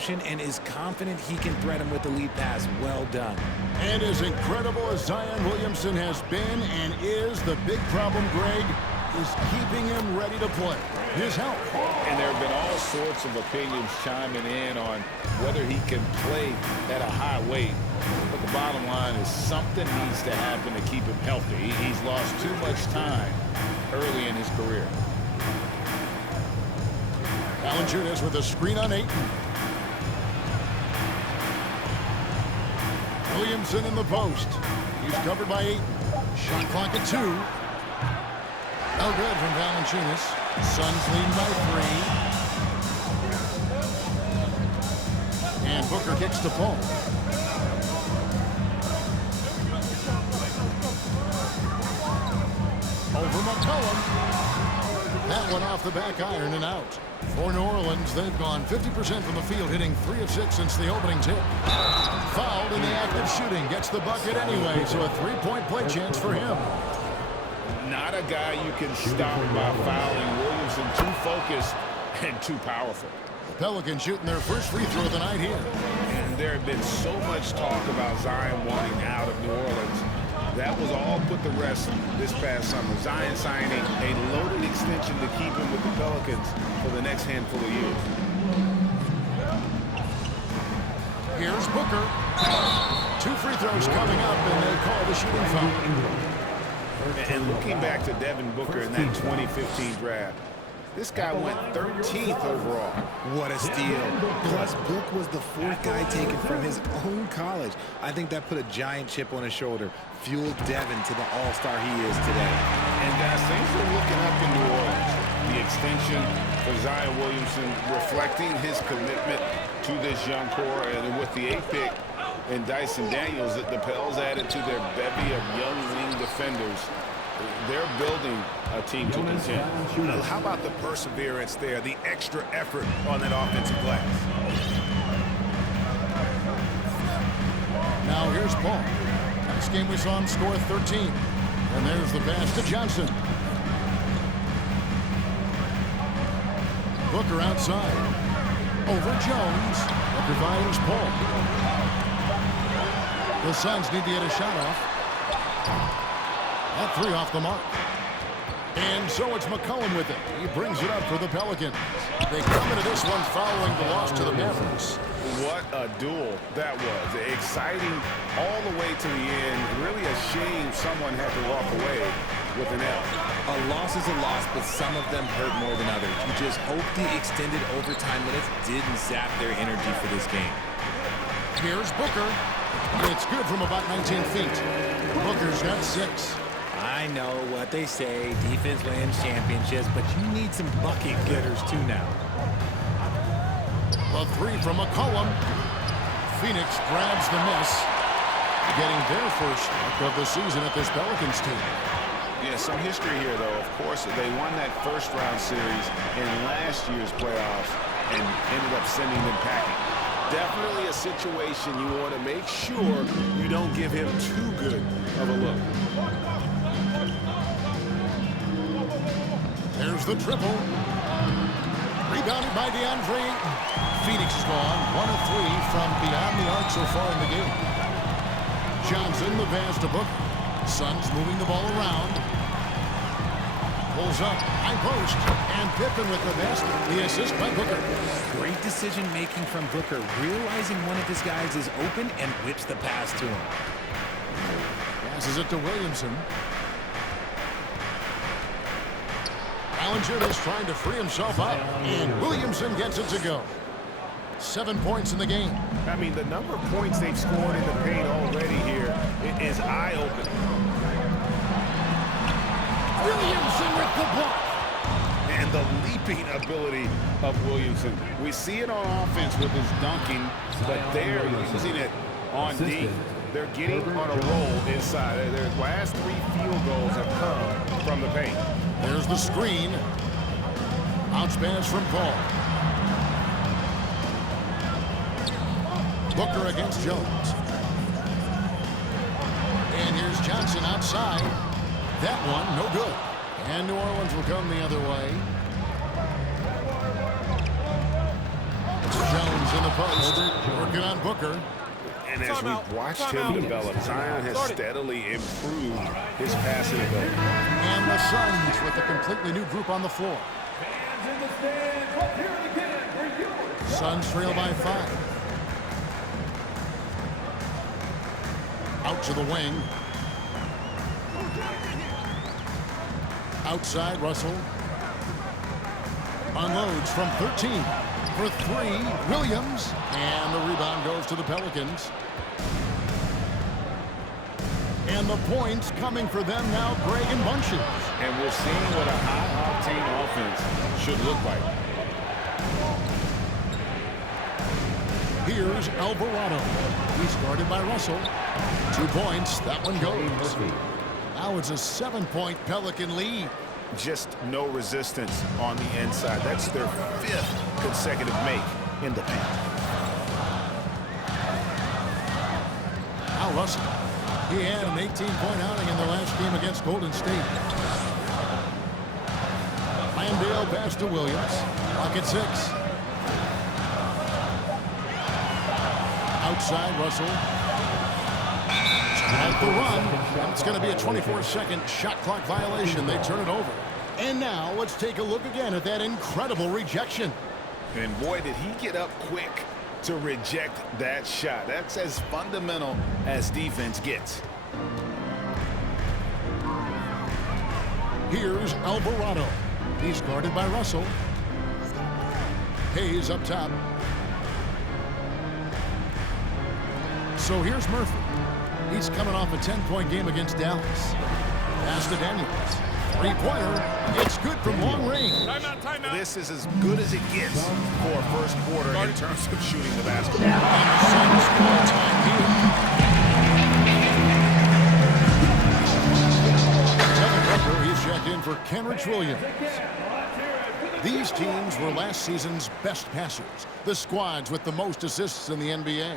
motion and is confident he can thread him with the lead pass. Well done. And as incredible as Zion Williamson has been and is, the big problem, Greg, is keeping him ready to play. His health. And there have been all sorts of opinions chiming in on whether he can play at a high weight. But the bottom line is something needs to happen to keep him healthy. He's lost too much time early in his career. Valanciunas with a screen on Ayton. Williamson in the post. He's covered by Ayton. Shot clock at 2. No good from Valanciunas. Suns lead by 3. And Booker kicks to Paul. Over McCollum. That one off the back iron and out. For New Orleans, they've gone 50% from the field, hitting 3 of 6 since the opening tip. Fouled in the act of shooting. Gets the bucket anyway, so a 3-point play chance for him. Not a guy you can stop by fouling. Williamson too focused and too powerful. The Pelicans shooting their first free throw of the night here. And there had been so much talk about Zion wanting out of New Orleans. That was all put to rest this past summer. Zion signing a loaded extension to keep him with the Pelicans for the next handful of years. Here's Booker. 2 free throws coming up, and they call the shooting foul. And looking back to Devin Booker in that 2015 draft, this guy went 13th overall. What a steal. Plus, Book was the 4th guy taken from his own college. I think that put a giant chip on his shoulder, fueled Devin to the all-star he is today. And guys, things are looking up in New Orleans. The extension for Zion Williamson reflecting his commitment to this young core, and with the 8th pick and Dyson Daniels, that the Pels added to their bevy of young wing defenders. They're building a team to contend. How about the perseverance there, the extra effort on that offensive glass? Now here's Paul. Last game we saw him score 13. And there's the pass to Johnson. Booker outside. Over Jones. That provides Paul. The Suns need to get a shot off. That 3 off the mark. And so it's McCollum with it. He brings it up for the Pelicans. They come into this one following the loss to the Mavericks. What a duel that was. Exciting all the way to the end. Really a shame someone had to walk away with an L. A loss is a loss, but some of them hurt more than others. You just hope the extended overtime minutes didn't zap their energy for this game. Here's Booker. It's good from about 19 feet. Booker's got 6. I know what they say, defense wins championships, but you need some bucket getters too now. The 3 from McCollum. Phoenix grabs the miss, getting their first look of the season at this Pelicans team. Yeah, some history here, though. Of course, they won that first-round series in last year's playoffs and ended up sending them packing. Definitely a situation you want to make sure you don't give him too good of a look. There's the triple. Rebounded by DeAndre Ayton. Phoenix is gone 1 of 3 from beyond the arc so far in the game. Johnson, the pass to Booker. Suns moving the ball around. Pulls up, high post, and Pippen with the basket. The assist by Booker. Great decision-making from Booker, realizing one of his guys is open and whips the pass to him. Passes it to Williamson. Valanciunas trying to free himself up, and Williamson gets it to go. 7 points in the game. I mean, the number of points they've scored in the paint already here is eye-opening. Williamson with the block. And the leaping ability of Williamson. We see it on offense with his dunking, but they're using it on D. They're getting on a roll inside. Their last 3 field goals have come from the paint. There's the screen. Bounce pass from Paul. Booker against Jones. And here's Johnson outside. That one, no good. And New Orleans will come the other way. Jones in in the post. Working on Booker. And as we've watched him develop, Zion has steadily improved his passing ability. And the Suns with a completely new group on the floor. Suns trail by 5. Out to the wing. Outside, Russell. Unloads from 13. For 3, Williams. And the rebound goes to the Pelicans. And the points coming for them now, Gregg and Bunches. And we're seeing what a high-octane offense should look like. Here's Alvarado. He's guarded by Russell. 2 points. That one goes. Now it's a 7-point Pelican lead. Just no resistance on the inside. That's their 5th consecutive make in the paint. Now Russell. He had an 18-point outing in the last game against Golden State. Landale pass to Williams. Clock at 6. Outside, Russell. At the run. It's going to be a 24-second shot clock violation. They turn it over. And now let's take a look again at that incredible rejection. And boy, did he get up quick to reject that shot. That's as fundamental as defense gets. Here's Alvarado. He's guarded by Russell. Hayes up top. So here's Murphy. He's coming off a 10-point game against Dallas. Pass to Daniels. 3-pointer. It's good from long range. Timeout. This is as good as it gets for a first quarter in terms of shooting the basketball. And the Suns score time here. Devin Booker, he's checked in for Kenrich Williams. These teams were last season's best passers. The squads with the most assists in the NBA.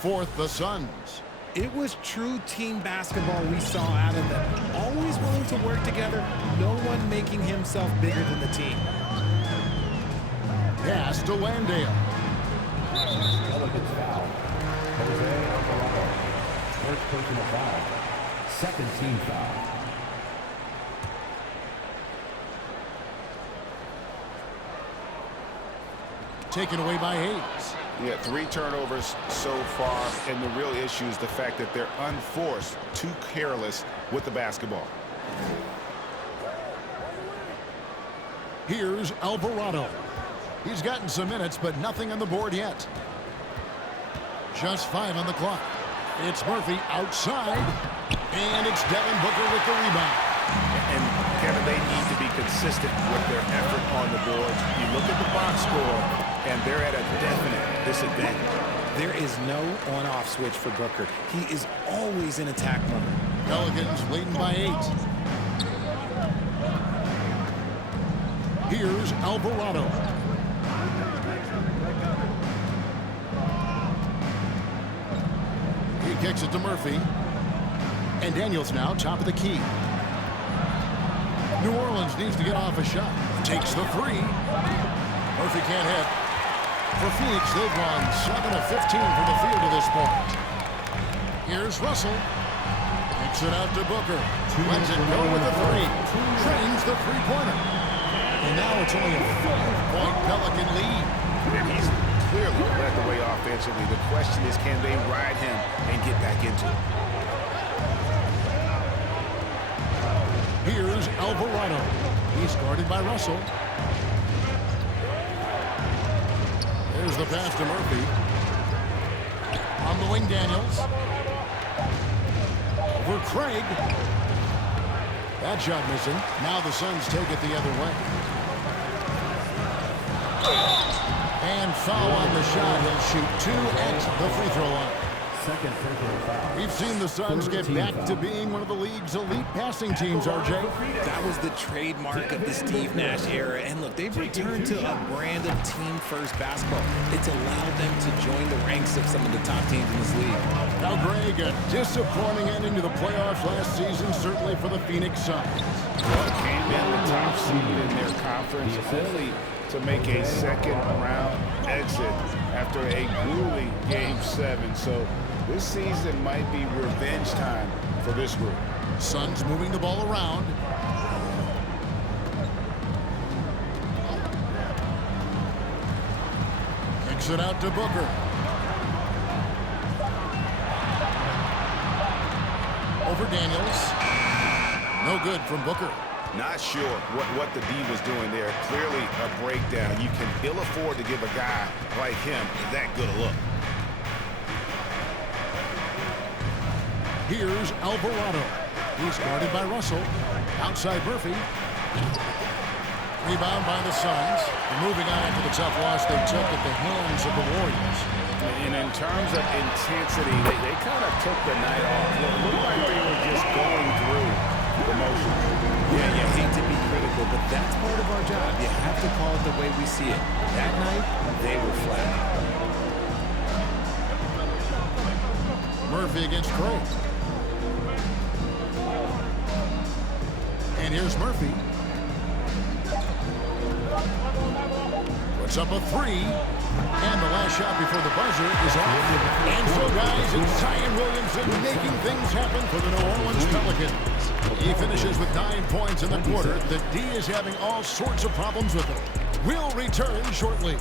4th, the Suns. It was true team basketball we saw out of them. Always willing to work together, no one making himself bigger than the team. Pass to Landale. Pelicans foul. Jose Alvarado. First personal foul. Second team foul. Taken away by Hayes. Yeah, 3 turnovers so far, and the real issue is the fact that they're unforced, too careless with the basketball. Here's Alvarado. He's gotten some minutes, but nothing on the board yet. Just 5 on the clock. It's Murphy outside, and it's Devin Booker with the rebound. And Kevin, they need to be consistent with their effort on the board. You look at the box score, and they're at a definite disadvantage. There is no on-off switch for Booker. He is always in attack mode. Pelicans leading by 8. Here's Alvarado. He kicks it to Murphy. And Daniels now top of the key. New Orleans needs to get off a shot. Takes the 3. Murphy can't hit. For Phoenix, they've gone 7 of 15 from the field to this point. Here's Russell. Kicks it out to Booker. Lets it go with the 3. Trains the 3-pointer. And now it's only a 5-point Pelican lead. And he's clearly led the way offensively. The question is, can they ride him and get back into it? Here's Alvarado. He's guarded by Russell. There's the pass to Murphy. On the wing, Daniels. Over Craig. That shot missing. Now the Suns take it the other way. And foul on the shot. He'll shoot 2 at the free throw line. Second personal foul. We've seen the Suns get back to being one of the league's elite passing teams, RJ. That was the trademark of the Steve Nash era. And look, they've returned to a brand of team-first basketball. It's allowed them to join the ranks of some of the top teams in this league. Now, Greg, a disappointing ending to the playoffs last season, certainly for the Phoenix Suns. Well, came in the top seed in their conference, only to make a second-round exit after a grueling Game 7. So this season might be revenge time for this group. Suns moving the ball around. Kicks it out to Booker. Over Daniels. No good from Booker. Not sure what the D was doing there. Clearly a breakdown. You can ill afford to give a guy like him that good a look. Here's Alvarado. He's guarded by Russell. Outside Murphy. Rebound by the Suns. And moving on to the tough loss they took at the hands of the Warriors. And in terms of intensity, they kind of took the night off. It looked like they were just going through the motions. Yeah, you hate to be critical, but that's part of our job. You have to call it the way we see it. That night, they were flat. Murphy against Craig. And here's Murphy. Puts up a three. And the last shot before the buzzer is off. And so, guys, it's Zion Williamson making things happen for the New Orleans Pelicans. He finishes with 9 points in the quarter. The D is having all sorts of problems with him. We'll return shortly.